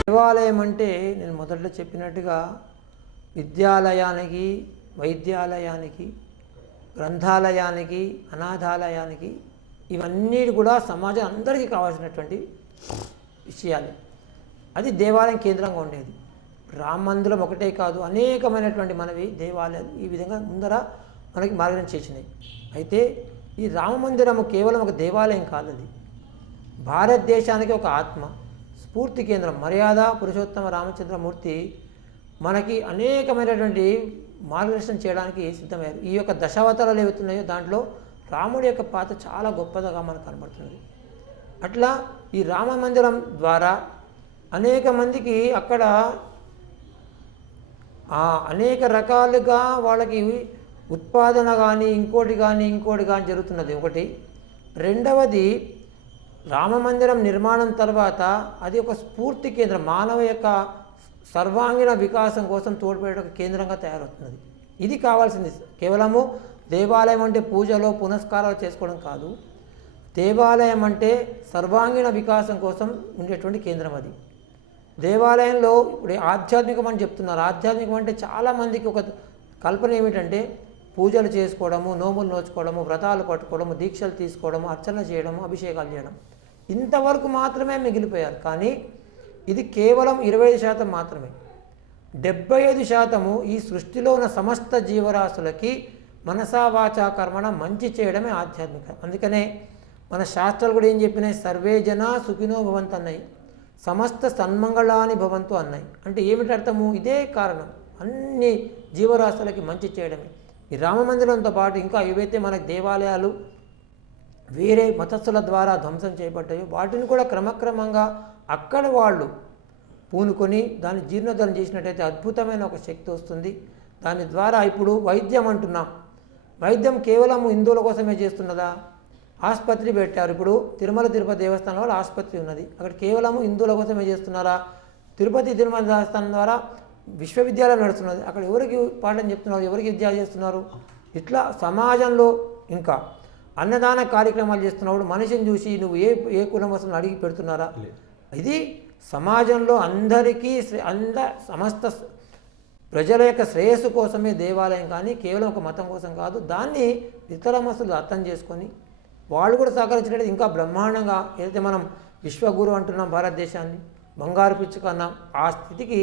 దేవాలయం అంటే నేను మొదట్లో చెప్పినట్టుగా విద్యాలయానికి వైద్యాలయానికి గ్రంథాలయానికి అనాథాలయానికి ఇవన్నీ కూడా సమాజం అందరికీ కావాల్సినటువంటి విషయాలు. అది దేవాలయం కేంద్రంగా ఉండేది. రామ మందిరం ఒకటే కాదు అనేకమైనటువంటి మనవి దేవాలయాలు ఈ విధంగా ముందర మనకి మార్గం చేసినాయి. అయితే ఈ రామ మందిరము కేవలం ఒక దేవాలయం కాదు అది భారతదేశానికి ఒక ఆత్మ స్ఫూర్తి కేంద్రం మర్యాద పురుషోత్తమ రామచంద్రమూర్తి మనకి అనేకమైనటువంటి మార్గదర్శనం చేయడానికి సిద్ధమయ్యారు. ఈ యొక్క దశావతారాలు ఏవైతున్నాయో దాంట్లో రాముడి యొక్క పాత్ర చాలా గొప్పదిగా మనకు కనబడుతున్నది. అట్లా ఈ రామ మందిరం ద్వారా అనేక మందికి అక్కడ ఆ అనేక రకాలుగా వాళ్ళకి ఉత్పాదన కానీ ఇంకోటి కానీ ఇంకోటి కానీ జరుగుతున్నది. ఒకటి. రెండవది రామమందిరం నిర్మాణం తర్వాత అది ఒక స్ఫూర్తి కేంద్రం మానవ యొక్క సర్వాంగీణ వికాసం కోసం తోడ్పడే ఒక కేంద్రంగా తయారవుతున్నది. ఇది కావాల్సింది. కేవలము దేవాలయం అంటే పూజలో పునస్కారాలు చేసుకోవడం కాదు. దేవాలయం అంటే సర్వాంగీణ వికాసం కోసం ఉండేటువంటి కేంద్రం అది. దేవాలయంలో ఇప్పుడు ఆధ్యాత్మికం అని చెప్తున్నారు. ఆధ్యాత్మికం అంటే చాలామందికి ఒక కల్పన ఏమిటంటే పూజలు చేసుకోవడము నోములు నోచుకోవడము వ్రతాలు పట్టుకోవడము దీక్షలు తీసుకోవడము అర్చన చేయడము అభిషేకాలు చేయడం. ఇంతవరకు మాత్రమే మిగిలిపోయారు. కానీ ఇది కేవలం ఇరవై ఐదు శాతం మాత్రమే. డెబ్బై ఐదు శాతము ఈ సృష్టిలో ఉన్న సమస్త జీవరాశులకి మనసావాచా కర్మణ మంచి చేయడమే ఆధ్యాత్మిక. అందుకనే మన శాస్త్రాలు కూడా ఏం చెప్పినాయి? సర్వే జన సుఖినో భవంతన్నాయి సమస్త సన్మంగళాని భవంతు అన్నాయి. అంటే ఏమిటి అర్థము? ఇదే కారణం. అన్ని జీవరాశులకి మంచి చేయడమే. ఈ రామ మందిరంతో పాటు ఇంకా ఏవైతే మనకి దేవాలయాలు వేరే మతస్థుల ద్వారా ధ్వంసం చేయబడ్డాయో వాటిని కూడా క్రమక్రమంగా అక్కడ వాళ్ళు పూనుకొని దాన్ని జీర్ణోద్ధరణ చేసినట్టయితే అద్భుతమైన ఒక శక్తి వస్తుంది. దాని ద్వారా ఇప్పుడు వైద్యం అంటున్నాం. వైద్యం కేవలం హిందువుల కోసమే చేస్తున్నదా? ఆసుపత్రి పెట్టారు. ఇప్పుడు తిరుమల తిరుపతి దేవస్థానం వల్ల ఆసుపత్రి ఉన్నది. అక్కడ కేవలము హిందువుల కోసమే చేస్తున్నారా? తిరుపతి తిరుమల దేవస్థానం ద్వారా విశ్వవిద్యాలయం నడుస్తున్నది. అక్కడ ఎవరికి పాఠం చెప్తున్నారు? ఎవరికి విద్య చేస్తున్నారు? ఇట్లా సమాజంలో ఇంకా అన్నదాన కార్యక్రమాలు చేస్తున్నప్పుడు మనిషిని చూసి నువ్వు ఏ ఏ కులం వస్తున్నా అడిగి పెడుతున్నారా? ఇది సమాజంలో అందరికీ అంద సమస్త ప్రజల యొక్క శ్రేయస్సు కోసమే దేవాలయం కానీ కేవలం ఒక మతం కోసం కాదు దాన్ని ఇతర మతులు అర్థం చేసుకొని వాళ్ళు కూడా సహకరించినట్టు ఇంకా బ్రహ్మాండంగా ఏదైతే మనం విశ్వగురు అంటున్నాం భారతదేశాన్ని బంగారు పిచ్చుక అన్నాం ఆ స్థితికి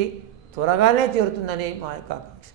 త్వరగానే చేరుతుందని మా యొక్క ఆకాంక్ష